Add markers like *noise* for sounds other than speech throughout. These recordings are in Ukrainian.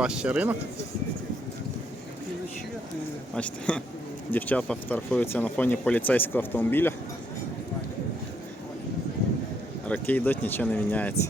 плаща ринок. Бачите, *laughs* дівчата фотографуються на фоні поліцейського автомобіля. Роки йдуть, нічого не міняється.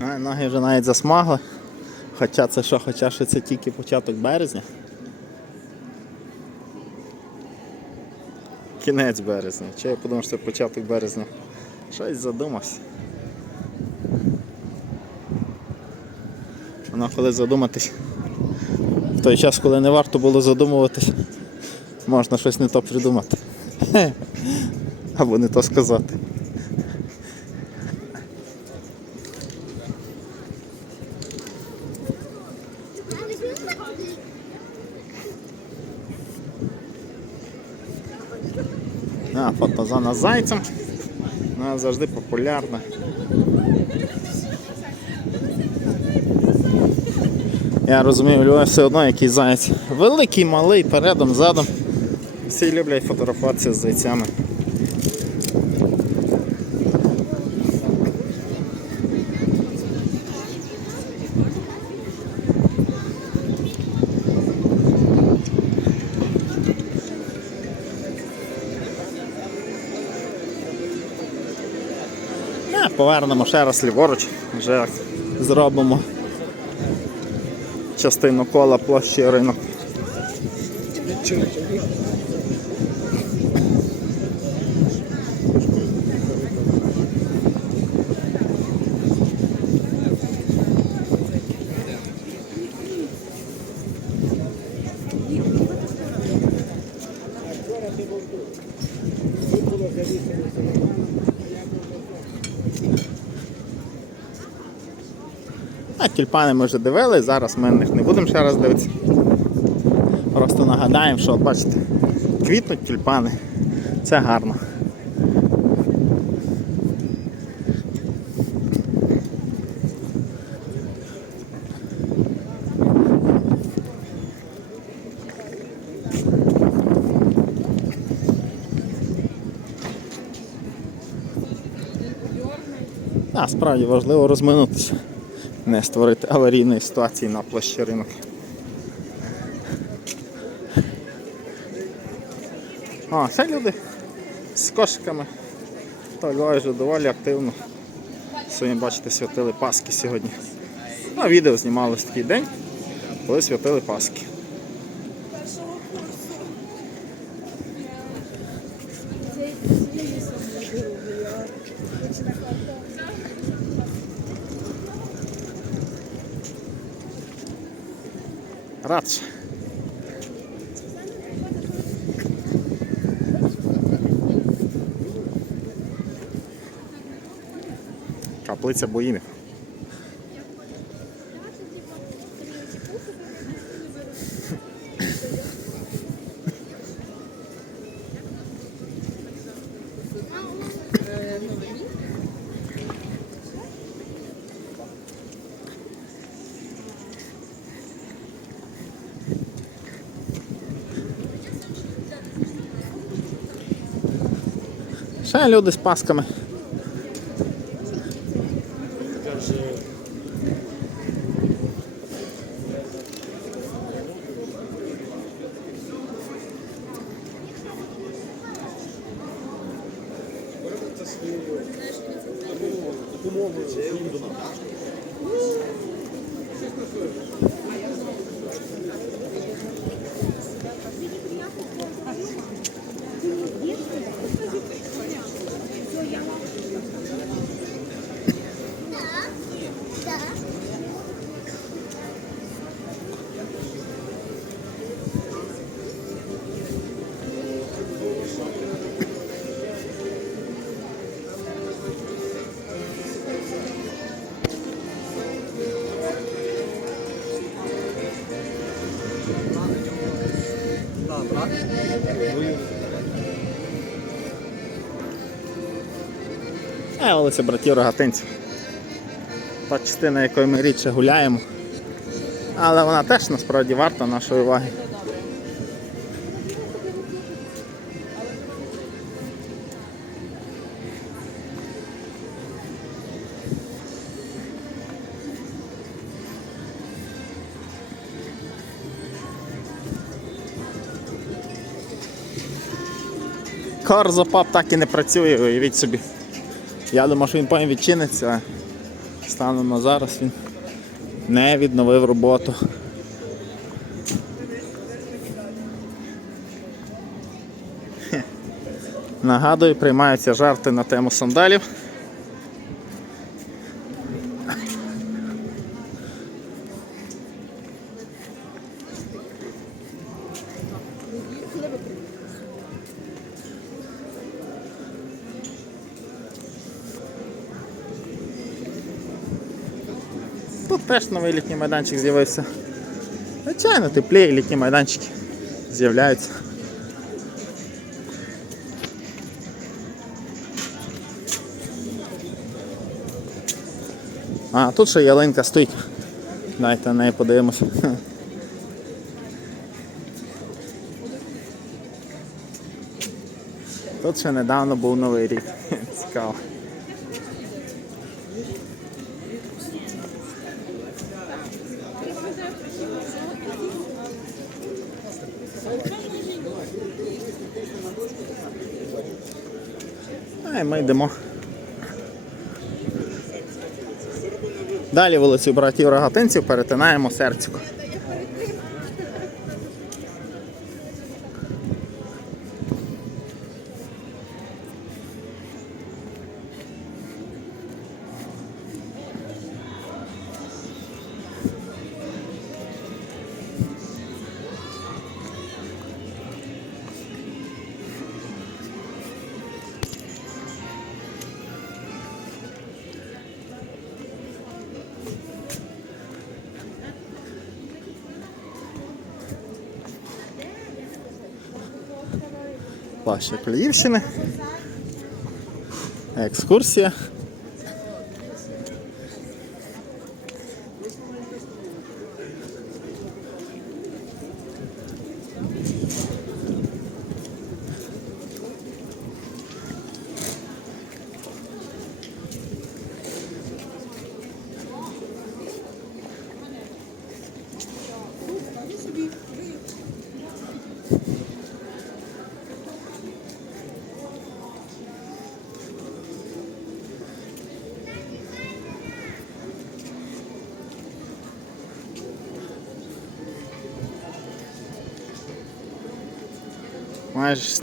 А, ноги вже навіть засмагли. Хоча це що, хоча що це тільки початок березня. Кінець березня. Чи я подумав, що це початок березня. Щось задумався. Воно коли задуматись. В той час, коли не варто було задумуватись, можна щось не то придумати. *laughs* Або не то сказати. А, фотозона з зайцем. Вона завжди популярна. Я розумію, Львові все одно який заяць. Великий, малий, передом, задом. Всі люблять фотографуватися з зайцями. Повернемо ще раз ліворуч, вже зробимо частину кола площі ринок. А тюльпани ми вже дивились, зараз ми них не будемо ще раз дивитися. Просто нагадаємо, що бачите, квітнуть тюльпани. Це гарно. А, справді важливо розминутися, не створити аварійної ситуації на площі ринок. А, ще люди з кошиками. Та Львові вже доволі активно. Сьогодні, бачите, святили Паски сьогодні. А відео знімалось такий день, коли святили Паски. Радше. Каплиця боїни. Ще люди з пасками. А, вулиця братів Рогатинців. Та частина, якою ми рідше гуляємо. Але вона теж насправді варта нашої уваги. Карзопап так і не працює, уявіть собі. Я думав, що він потім відчиниться, а станом на зараз він не відновив роботу. Нагадую, приймаються жарти на тему сандалів. Тут теж новий літній майданчик з'явився. Звичайно, теплі літні майданчики з'являються. А, тут ще ялинка стоїть. Дайте на неї подивимося. Тут ще недавно був новий рік. *laughs* Цікаво. І ми йдемо. Далі вулицю братів Рогатинців перетинаємо серцюко. Плаща Коліївщини. Екскурсія. mais